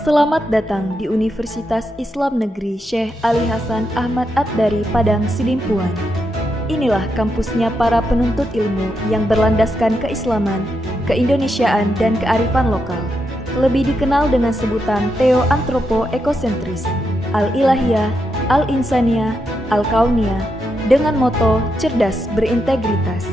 Selamat datang di Universitas Islam Negeri Syekh Ali Hasan Ahmad At-Dari Padang Sidimpuan. Inilah kampusnya para penuntut ilmu yang berlandaskan keislaman, keindonesiaan, dan kearifan lokal. Lebih dikenal dengan sebutan Theo-Antropo-Ekosentris, Al-Ilahiyah, Al-Insaniyah, Al-Kauniyah, dengan moto cerdas berintegritas.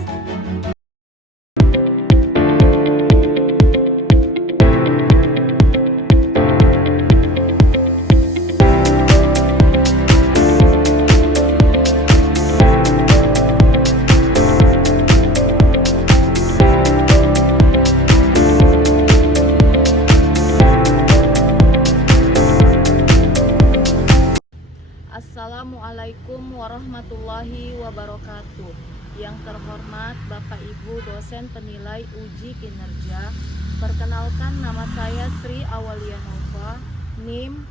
Assalamualaikum warahmatullahi wabarakatuh. Yang terhormat Bapak Ibu dosen penilai uji kinerja, perkenalkan nama saya Sri Awalia Nova, NIM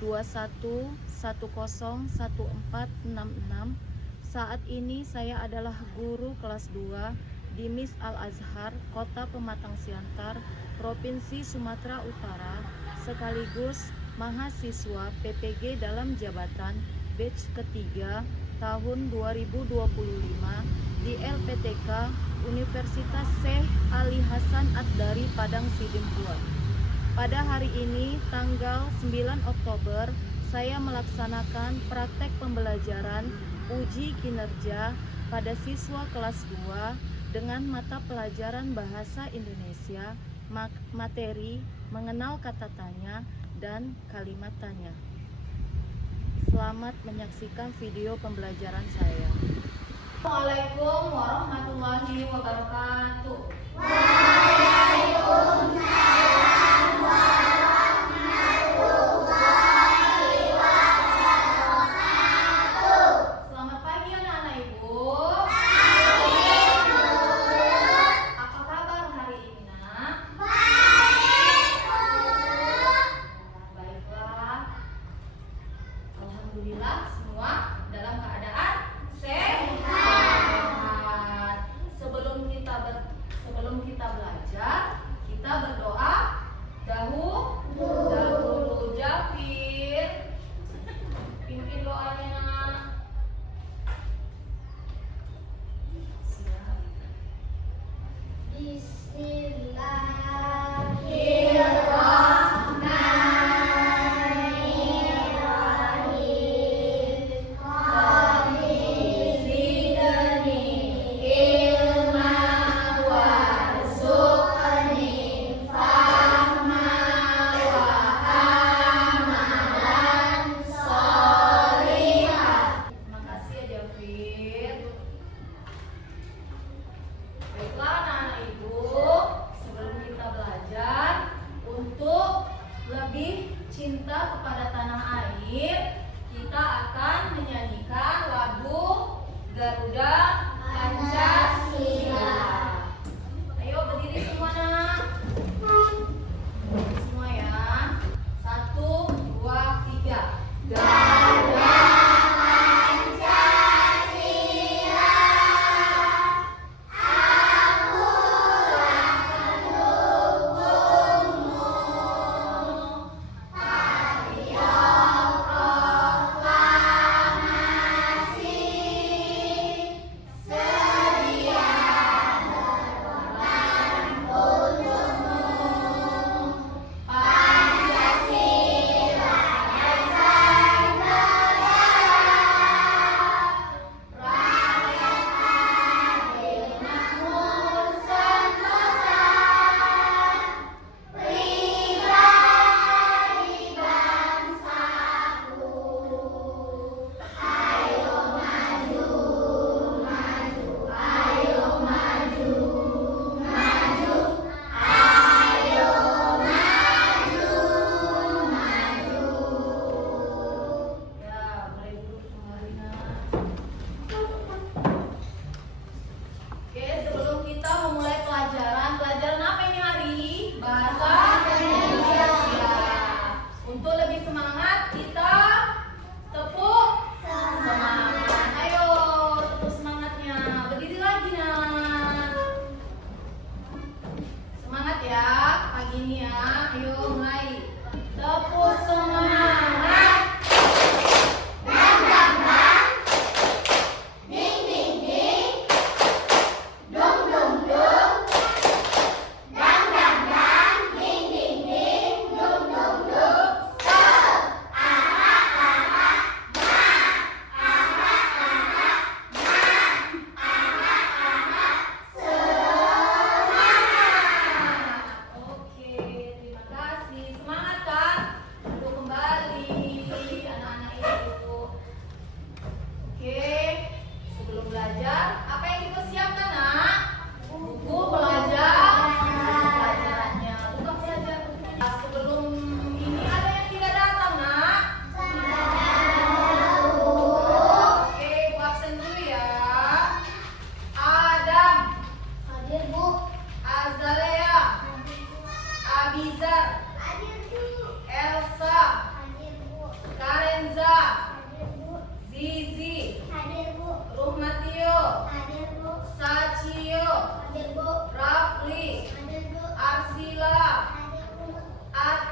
2521101466. Saat ini saya adalah guru kelas 2 di MIS Al-Azhar, Kota Pematang Siantar, Provinsi Sumatera Utara, sekaligus mahasiswa PPG dalam jabatan batch ketiga tahun 2025 di LPTK Universitas Syekh Ali Hasan At-Dari Padang Sidimpuan. Pada hari ini tanggal 9 Oktober saya melaksanakan praktek pembelajaran uji kinerja pada siswa kelas 2 dengan mata pelajaran Bahasa Indonesia, materi mengenal kata tanya dan kalimat tanya. Selamat menyaksikan video pembelajaran saya. Assalamualaikum warahmatullahi wabarakatuh. Waalaikumsalam warahmatullahi wabarakatuh. Selamat pagi anak-anak Ibu. Apa kabar hari ini, Nak? Alhamdulillah semua dalam keadaan sehat. Sebelum kita belajar, kita berdoa dahulu. Jafir, pimpin doanya, Nak. Siap. Terima kasih ya Jafir. Baiklah anak-anak Ibu, sebelum kita belajar untuk lebih cinta kepada tanah air, kita akan menyanyikan lagu Garuda Pancasila. Ayo berdiri semua, Nak. Semua ya. 1, 2, 3. Garuda Pancasila.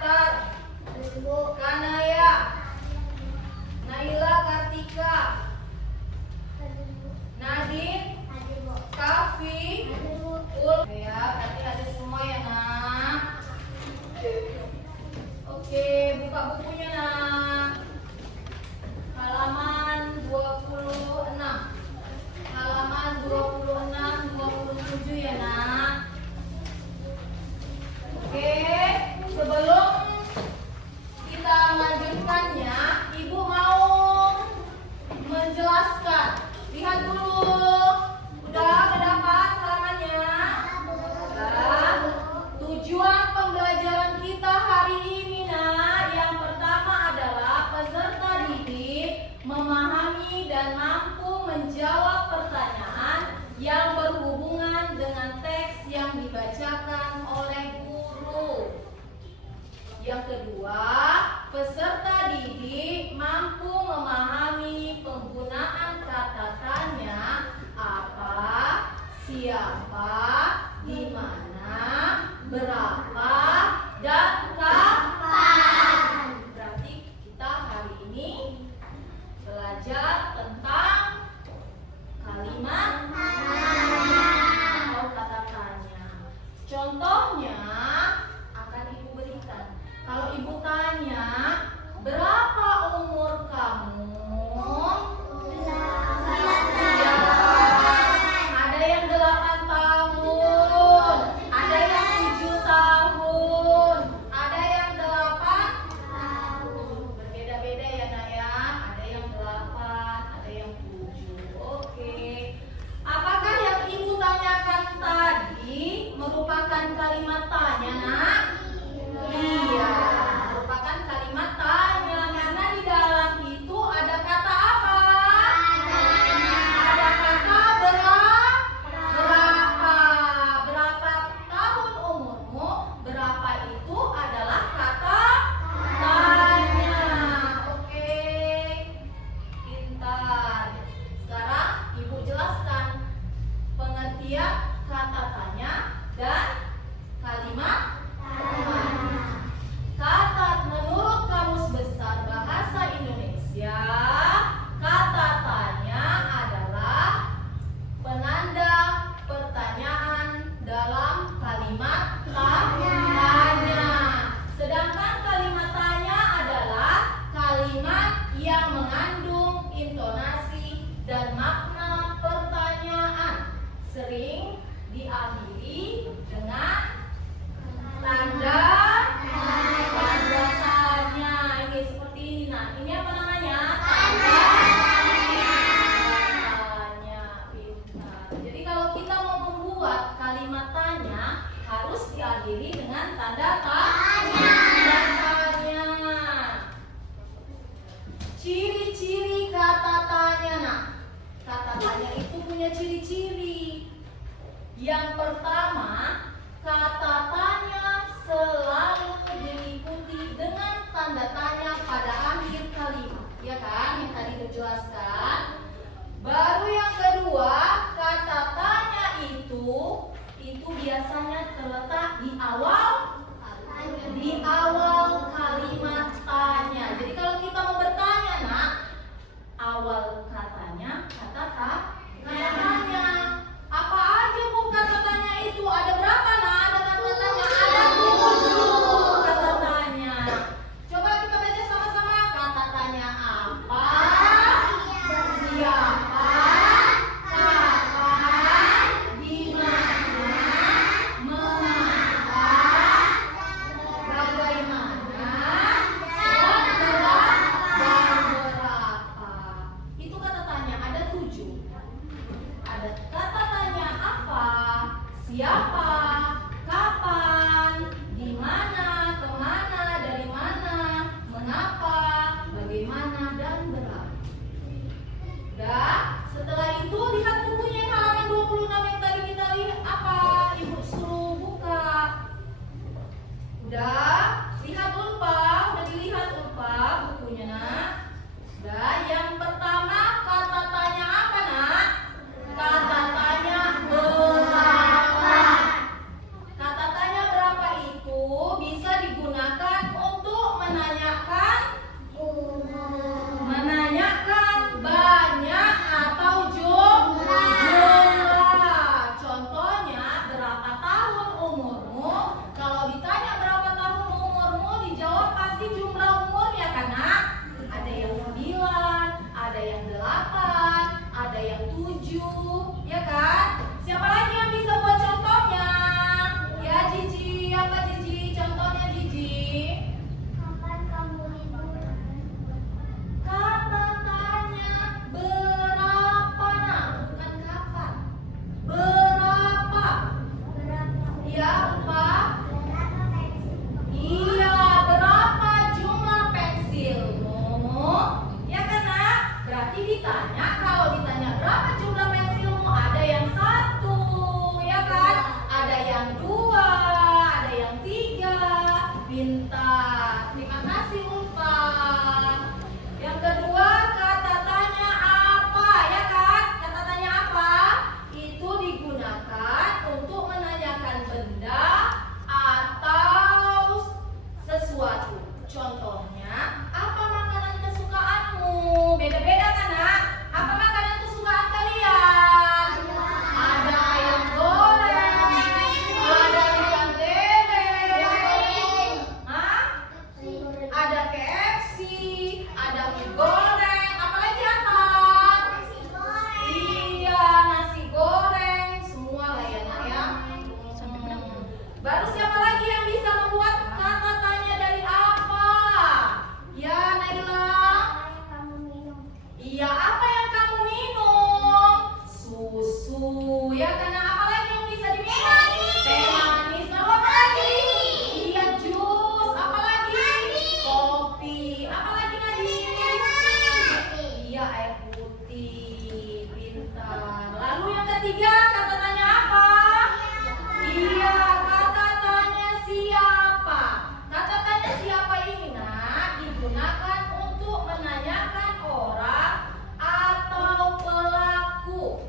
Daftar. Kanaya. Naila Kartika. Nadine. Kafi. Ya, berarti ada semua ya nak. Oke, buka bukunya nak. Halaman 26. Halaman 26, 27 ya nak. Oke, sebelum kita melanjutkannya, ibu mau menjelaskan. Lihat dulu. Udah dapat halamannya? Udah. Tujuan pembelajaran kita hari ini nak, yang pertama adalah peserta didik memahami dan mampu menjawab pertanyaan yang berhubungan dengan teks yang dibacakan oleh guru. Yang kedua, peserta didik mampu memahami penggunaan kata tanya apa, siapa, di mana, berapa, dan kapan. Berarti kita hari ini belajar tentang kalimat atau kata tanya. Contohnya akan ibu berikan. Kalau ibu tanya, berapa umur kamu? Ya, ada yang 8 tahun, ada yang 7 tahun, ada yang 8 tahun. Berbeda-beda ya nak ya. Ada yang 8, ada yang 7. Oke. Apakah yang ibu tanyakan tadi merupakan kalimat tanya nak? Iya, merupakan kalimat tanya karena di dalam itu ada kata apa? Ada kata berapa? Berapa tahun umurmu? Berapa itu adalah kata tanya. Oke, pintar. Sekarang ibu jelaskan pengertian kata tanya dan kalimat tanya. Kata menurut Kamus Besar Bahasa Indonesia, kata tanya adalah penanda pertanyaan dalam kalimat tanya. Sedangkan kalimat tanya adalah kalimat yang mengandung intonasi dan makna pertanyaan, sering diakhiri dengan tanda tanya. Ini seperti ini nah. Ini apa namanya? Tanda tanya. Pintar. Jadi kalau kita mau membuat kalimat tanya harus diakhiri dengan tanda tanya. Ciri-ciri kata tanya nah. Kata tanya itu punya ciri-ciri. Yang pertama, kata tanya selalu diikuti dengan tanda tanya pada akhir kalimat, ya kan? Yang tadi dijelaskan. Baru yang kedua, kata tanya itu biasanya terletak di awal kalimat tanya. Jadi kalau kita mau bertanya nak, awal katanya kata tanya. Apa aja bu kata tanya itu? Ada berapa nah? Ada kata tanya? Ada 7 kata tanya. Coba kita baca sama-sama. Kata tanya apa? ditanya, kalau ditanya berapa jumlah pensilmu, ada yang satu, ya kan? Ada yang dua, ada yang tiga. Pintar. Terima kasih Ulfa. Yang kedua, kata tanya apa, ya kan? Kata tanya apa? Itu digunakan untuk menanyakan benda atau sesuatu. Contohnya, apa makanan kesukaanmu? Beda-beda kan, Nak? Apa makanan kesukaan kalian? Ada ayam goreng, ada ikan lele, hah? Ada KFC, ada mie goreng, apalagi apa? Iya, nasi goreng, semua lah ya, Nak ya. Baru siapa lagi yang bisa membuat kata tanya dari apa? Ya, Naila. Iya, apa yang kamu minum? Susu, ya, karena apa lagi yang bisa diminum? Teh manis, lalu apa lagi? Iya, jus, apa lagi? Kopi, apa lagi Nadine? Iya, air putih, pintar. Lalu yang ketiga, kata tanya apa? Iya, kata tanya siapa? Kata tanya siapa ini, Nak, digunakan untuk menanyakan orang atau pelaku.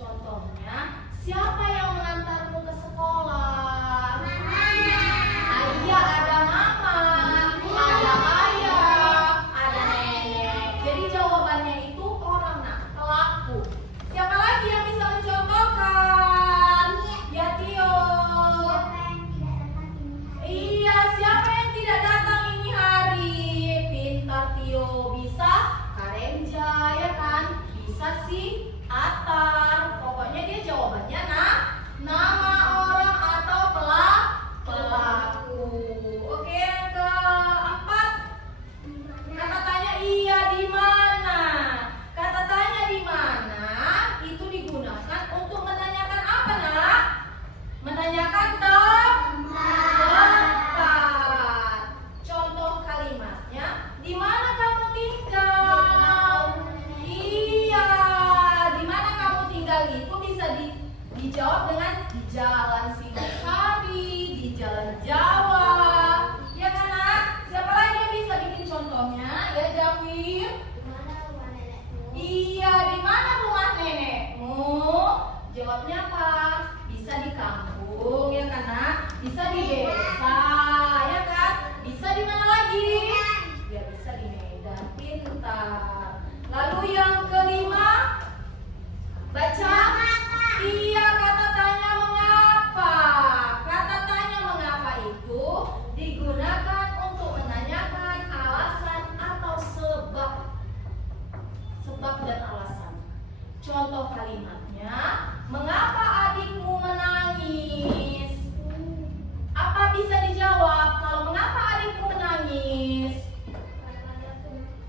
Contohnya, siapa yang mengantarmu ke sekolah? Iya, ada mama, ada ayah, ada nenek. Jadi jawabannya itu orang, Nak, pelaku. Siapa lagi yang bisa mencontohkan? Ya, Tio. Iya, siapa yang tidak datang ini hari? Pintar Tio, bisa Karenja, ya kan? Bisa si Atar. Pokoknya dia jawabannya nama orang atau pelaku. Oke, yang keempat, kata tanya iya di mana? Kata tanya di mana itu digunakan untuk menanyakan apa, Nak? Menanyakan tempat. Contoh kalimatnya, di mana kamu tinggal? Iya, di mana kamu tinggal itu bisa dijawab dengan di Jalan Singosari, di Jalan Jawa. Ya kan, Nak? Siapa lagi yang bisa bikin contohnya? Ya, Jafir. Iya, di mana rumah nenekmu? Jawabnya apa? Bisa di kampung, ya kan, Nak? Bisa di desa, ya kan? Bisa di mana lagi? Ya, bisa di Medan. Pintar. Lalu yang kelima, baca. Iya, kata tanya mengapa. Kata tanya mengapa itu digunakan untuk menanyakan alasan atau sebab. Sebab dan alasan. Contoh kalimatnya, mengapa adikmu menangis? Apa bisa dijawab kalau mengapa adikmu menangis?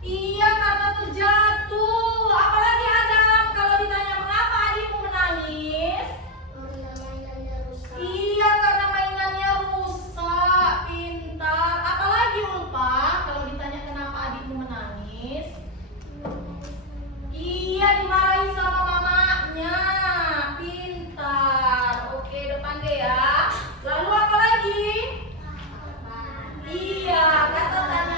Iya, karena terjatuh. Apalagi Adam, kalau ditanya mengapa adikmu menangis? Iya, karena mainannya rusak. Pintar. Apalagi Ulfa, kalau ditanya kenapa adikmu menangis? Iya, dimarahi sama mamanya. Pintar. Oke, depan deh ya. Lalu apa lagi? Iya, kata tanya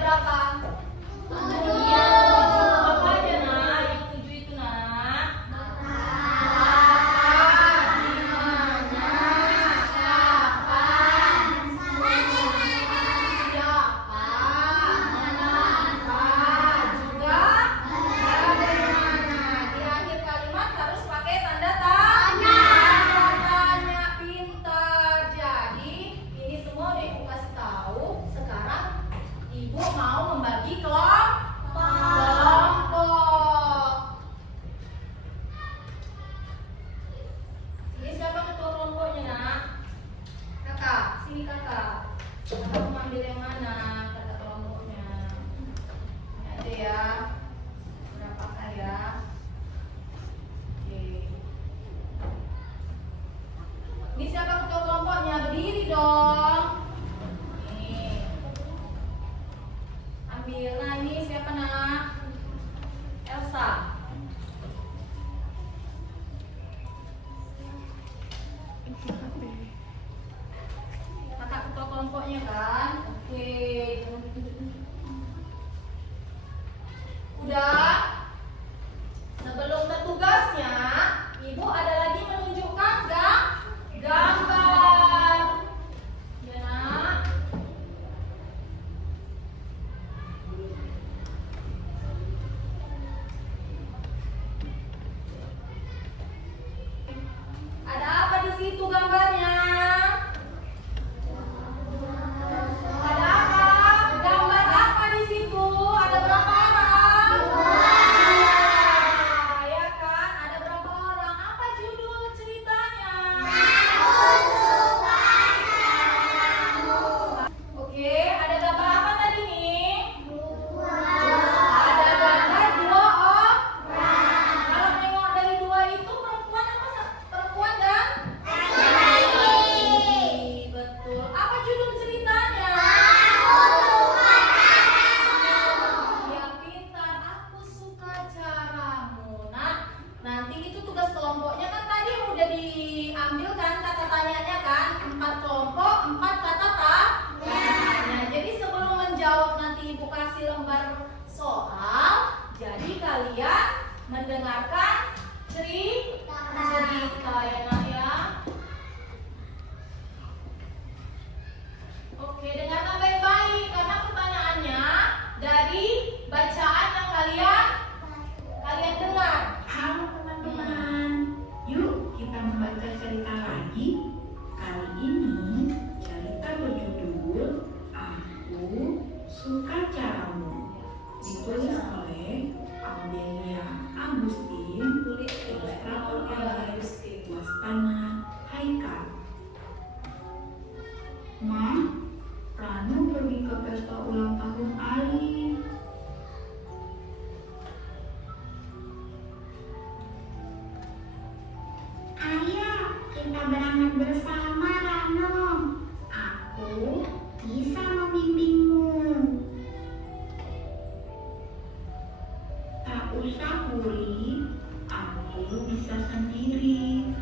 berapa? Iya. Apa aja nak? Yang 7 itu nak? Mau membagi kelompok. Ini siapa ketua kelompoknya nak? Kakak, sini kakak. Kakak mau ambil yang mana kata kelompoknya? Ini ada ya. Berapakah ya? Oke. Ini siapa ketua kelompoknya? Berdiri dong. Nah ini siapa nak? Elsa. Kakak ketua kelompoknya kan? Oke. Udah? Sebelum bertugasnya, ibu ada lagi menunjukkan gambar. Ya nak? Ada apa di situ gambarnya? Ada apa? Gambar apa di situ? Ada berapa orang? Ya kan? Ada berapa orang? Apa judul ceritanya? Oke, ada gambar apa tadi nih? Ada gambar 2 orang. Kalau nengok dari 2 itu perempuan apa? Perempuan dan laki-laki. Betul. Apa judul ceritanya? Ya pintar, aku suka caramu. Nah, nanti itu tugas kelompoknya kan tadi udah diambil kan kata tanyanya kan? 4 kelompok, 4 kata tanya. Jadi sebelum menjawab nanti ibu kasih lembar soal, jadi kalian mendengarkan cerita ya nak ya. Oke, dengarkan baik-baik karena pertanyaannya dari bacaan yang kalian dengar. Halo teman-teman, yuk kita membaca cerita lagi. Kali ini cerita berjudul Aku Suka Caramu, ditulis oleh Audelia Agustin, ilustrator Wastana Haikal. Ma, Ranu pergi ke pesta ulang tahun Ali. Ayo, kita berangkat bersama, Rano. Aku bisa membimbingmu. Tak usah worry, aku bisa sendiri.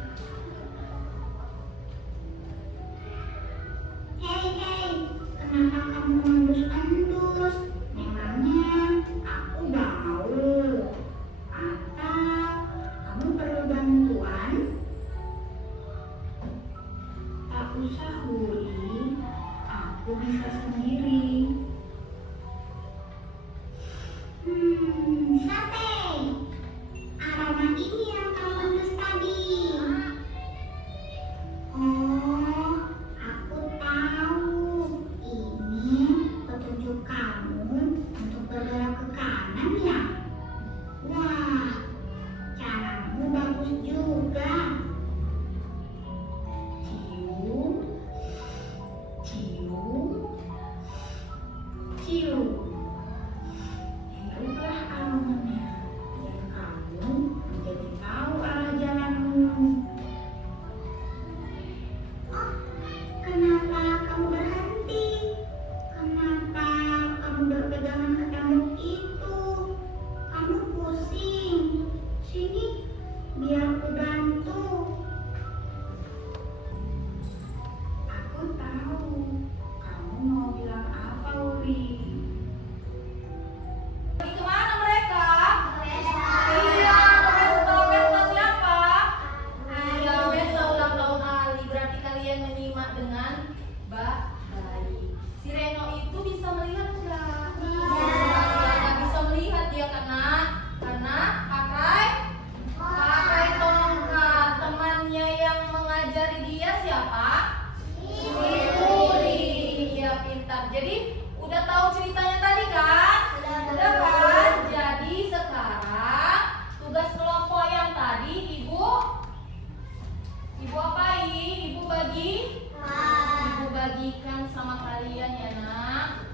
Hei, kenapa kamu endus-endus? Memangnya aku bau? Atau kamu perlu bantuan? Tak usah worry, aku bisa sendiri. Sate. Aroma ini yang kamu endus tadi. Oh, aku tahu. Ini petunjuk kamu untuk bergerak ke kanan ya? Wah, caramu bagus juga. Cium, cium, cium. Hiduplah aromanya dan kamu menjadi sama kalian ya nak.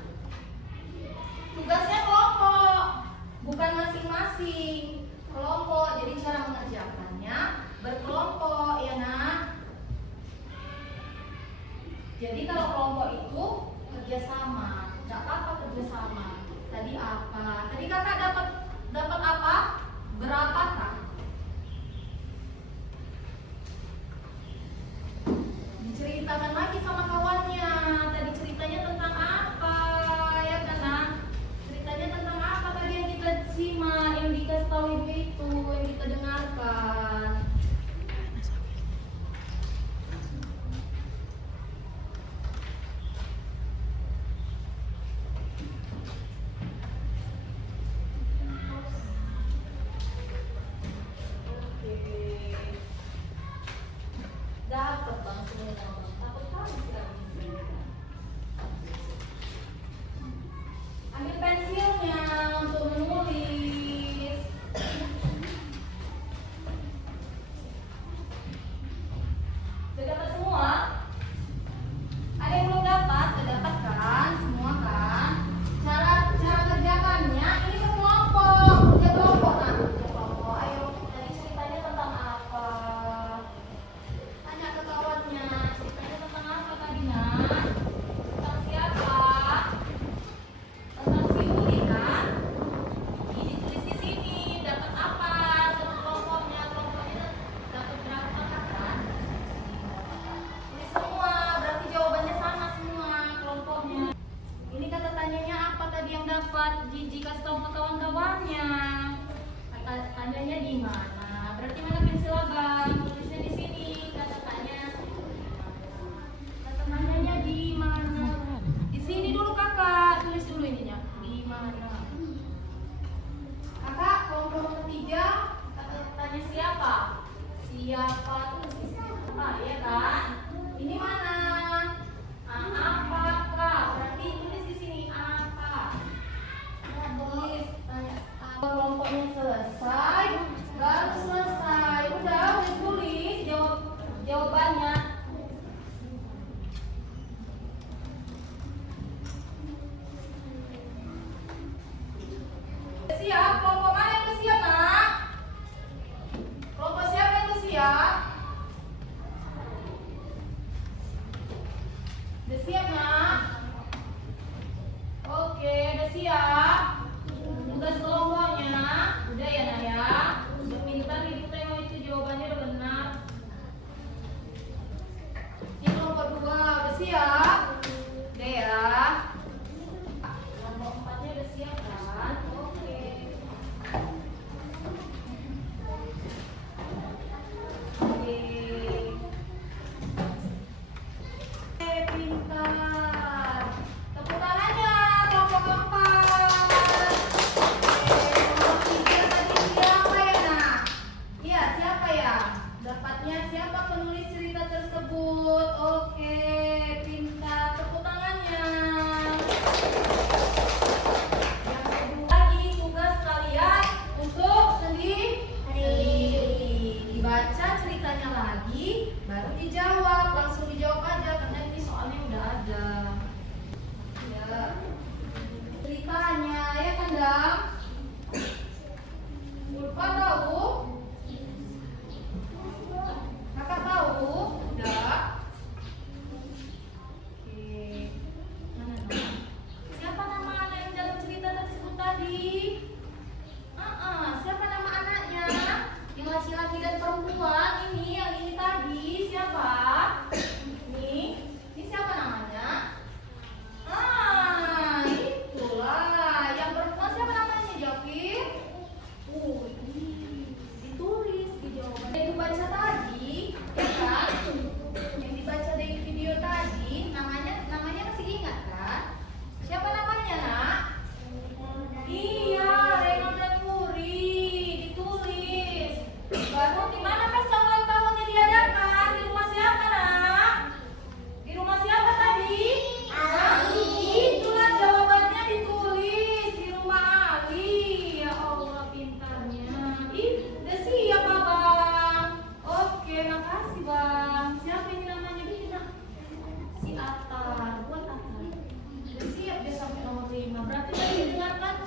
Tugasnya kelompok, bukan masing-masing. Kelompok, jadi cara mengerjakannya berkelompok ya nak. Jadi kalau kelompok itu kerjasama, nggak apa-apa kerjasama. Tadi apa? Tadi kakak dapat apa? Berapa kak? Diceritakan lagi sama kawannya. Tadi ceritanya tentang apa? Ya kan nak? Ceritanya tentang apa tadi yang kita simak, yang dikasih tahu ibu itu, yang kita dengarkan. Dapat bang semua, takut kali sekali. Ambil pensilnya untuk menulis. Sudah dapat semua? Ada yang belum dapat? Sudah dapat kan? Semua kan? Cara kerjakannya ini berkelompok, kerja kelompok nah, kerja kelompok. Ayo, tadi ceritanya tentang apa? Tanya ke kawannya, ceritanya tentang apa tadi nak? Tentang siapa? Tentang si Uli kan? Ini ditulis di sini, dapat apa sama kelompoknya? Kelompoknya dapat berapa kan? Tulis semua, berarti jawabannya sama semua kelompoknya. Ini kata tanyanya apa tadi yang dapat? Gigi kasih tahu ke kawan-kawannya. Kata tanyanya di mana? Berarti mana pensil abang? Tulisnya di sini. Kata tanyanya di mana? Di sini dulu kakak. Tulis dulu ininya. Di mana? Kakak, kelompok nomor 3. Kata tanya siapa? Siapa? Tulis di sini. Ah, iya kan? Ini mana? Apakah? Berarti tulis di sini apa? Tulis tanya. Kelompoknya selesai, baru selesai. Udah tulis jawabannya. Siap? Kelompok mana yang udah siap nak? Kelompok siapa yang udah siap? Udah siap nak? Oke, udah siap. Tugas kelompoknya udah ya nak ya. Udah pintar ibu tengok itu jawabannya udah benar. Ini kelompok 2 udah siap? Udah ya. Kelompok 4-nya udah siap kan? Oke. Oke. Pintar. Tepuk tangannya kelompok keempat.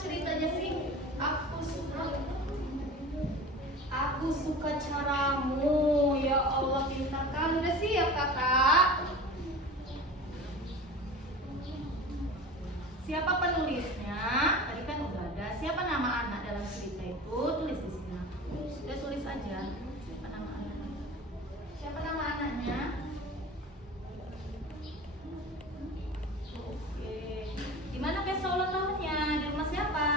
ceritanya sih? Aku suka caramu. Ya Allah, pintar kali. Udah siap kakak? Siapa penulisnya? Tadi kan udah ada. Siapa nama anak dalam cerita itu? Tulis di sini. Udah tulis aja. Siapa nama anaknya? Siapa nama anaknya? Oke. Gimana pesta ulang tahunnya? Di rumah siapa?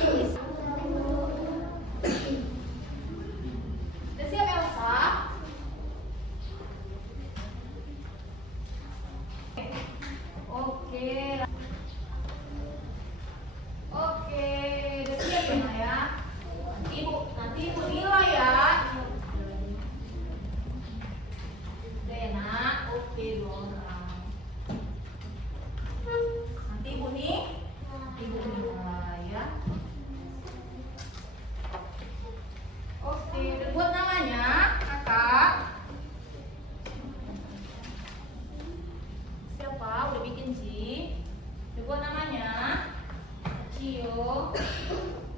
Tulis. Udah siap Elsa? Oke. Oke, udah siap ya Maya? Nanti ibu nilai ya. Udah ya nak? Oke dong. Nanti ibu nilai ya. Oke, udah buat namanya kakak. Siapa? Udah bikin sih. Udah buat namanya Cio.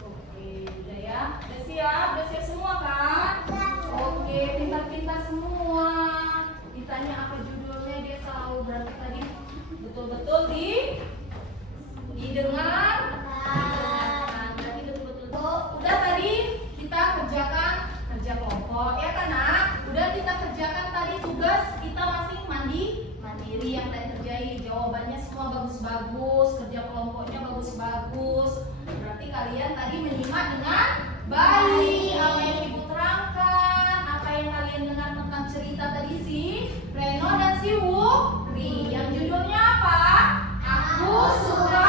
Oke, udah ya. Udah siap? Udah siap semua kan? Oke, pintar-pintar semua. Ditanya apa judulnya dia tahu. Berarti tadi betul-betul didengar. Berarti betul-betul. Udah tadi kita kerjakan kerja kelompok ya kan nak? Udah kita kerjakan tadi tugas kita masing mandiri yang tadi terjadi. Jawabannya semua bagus-bagus, kerja kelompoknya bagus-bagus. Berarti kalian tadi menyimak dengan baik apa yang ibu terangkan, apa yang kalian dengar tentang cerita tadi si Reno dan si Wuri. Yang judulnya apa? Aku suka.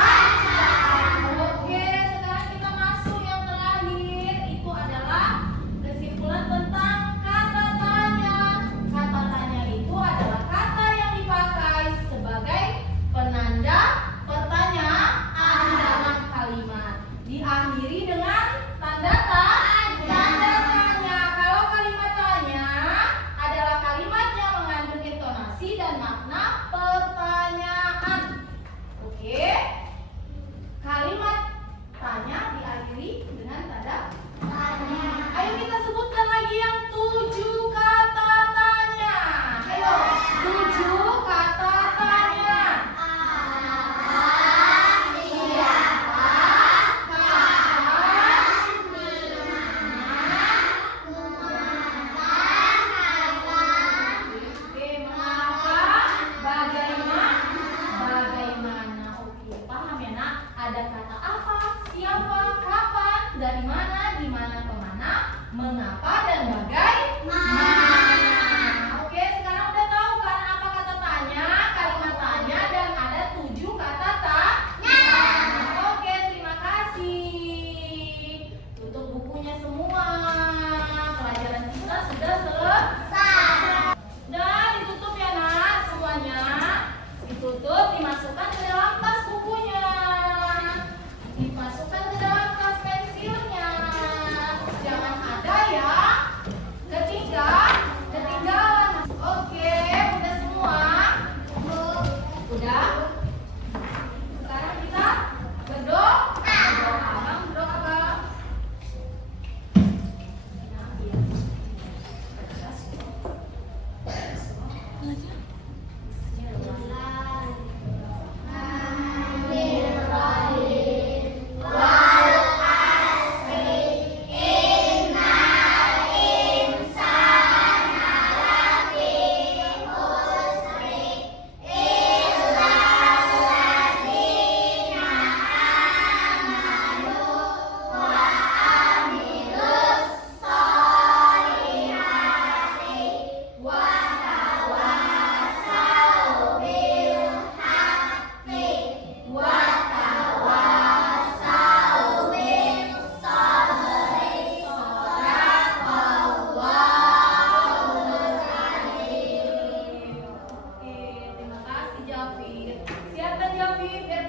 Oke, sekarang kita masuk yang terakhir. Itu adalah kesimpulan tentang kata tanya. Kata tanya itu adalah kata yang dipakai sebagai penanda pertanyaan dalam kalimat. Diakhiri dengan tanda tanya. Kalau kalimat tanya adalah kalimat yang mengandung intonasi dan makna pertanyaan. Oke? Kalimat tanya diakhiri dengan tanda tanya. Ayo kita sebutkan lagi yang 7 kata tanya. Ayo, 7 kata tanya. Oke, mengapa? Bagaimana? Oke, paham ya nak? Ada kata apa, siapa, kapan, dari mana, di mana, kemana, mengapa, dan bagaimana. Oke, sekarang udah tahu kan apa kata tanya, kalimat tanya, dan ada 7 kata tanya. Oke, terima kasih. Tutup bukunya semua. Pelajaran kita sudah selesai. Udah ditutup ya nak semuanya. Ditutup, dimasukkan ke dalam tas bukunya. Dimasukkan ke dalam tas pensilnya. Jangan ada ya ketinggalan. Oke, udah semua? Udah? Sekarang kita berdoa. Abang berdoa bang. Oke, terima kasih Jafir. Siap kan Jafir? Biar